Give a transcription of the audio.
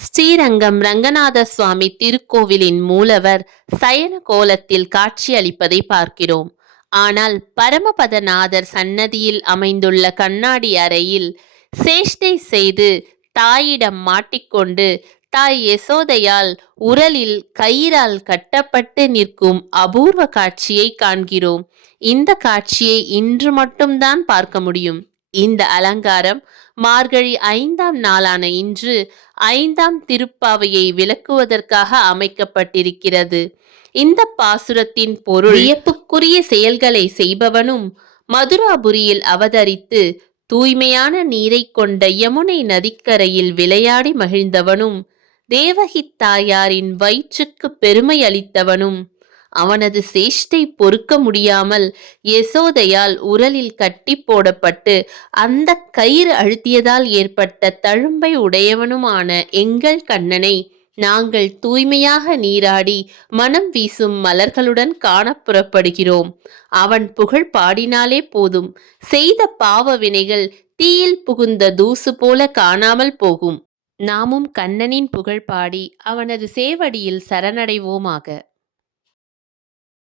ஸ்ரீரங்கம் ரங்கநாத சுவாமி திருக்கோவிலின் மூலவர் சயன கோலத்தில் காட்சியளிப்பதை பார்க்கிறோம். ஆனால் பரமபதநாதர் சன்னதியில் அமைந்துள்ள கண்ணாடி அறையில் சேஷ்டை செய்து தாயிடம் மாட்டிக்கொண்டு தாய் யசோதையால் உரலில் கயிறால் கட்டப்பட்டு நிற்கும் அபூர்வ காட்சியை காண்கிறோம். இந்த காட்சியை இன்று மட்டும்தான் பார்க்க முடியும். இந்த அலங்காரம் மார்கழி 5ஆம் நாளான இன்று 5ஆம் திருப்பாவையை விளக்குவதற்காக அமைக்கப்பட்டிருக்கிறது. இந்த பாசுரத்தின் பொருள், வியப்புக்குரிய செயல்களை செய்பவனும் மதுராபுரியில் அவதரித்து தூய்மையான நீரை கொண்ட யமுனை நதிக்கரையில் விளையாடி மகிழ்ந்தவனும் தேவகி தாயாரின் வயிற்றுக்கு பெருமை அளித்தவனும் அவனது சேஷ்டை பொறுக்க முடியாமல் யசோதையால் உரலில் கட்டி போடப்பட்டு அந்த கயிறு அழுத்தியதால் ஏற்பட்ட தழும்பை உடையவனுமான எங்கள் கண்ணனை நாங்கள் தூய்மையாக நீராடி மனம் வீசும் மலர்களுடன் காண புறப்படுகிறோம். அவன் புகழ் பாடினாலே போதும், செய்த பாவ வினைகள் தீயில் புகுந்த தூசு போல காணாமல் போகும். நாமும் கண்ணனின் புகழ் பாடி அவனது சேவடியில் சரணடைவோமாக.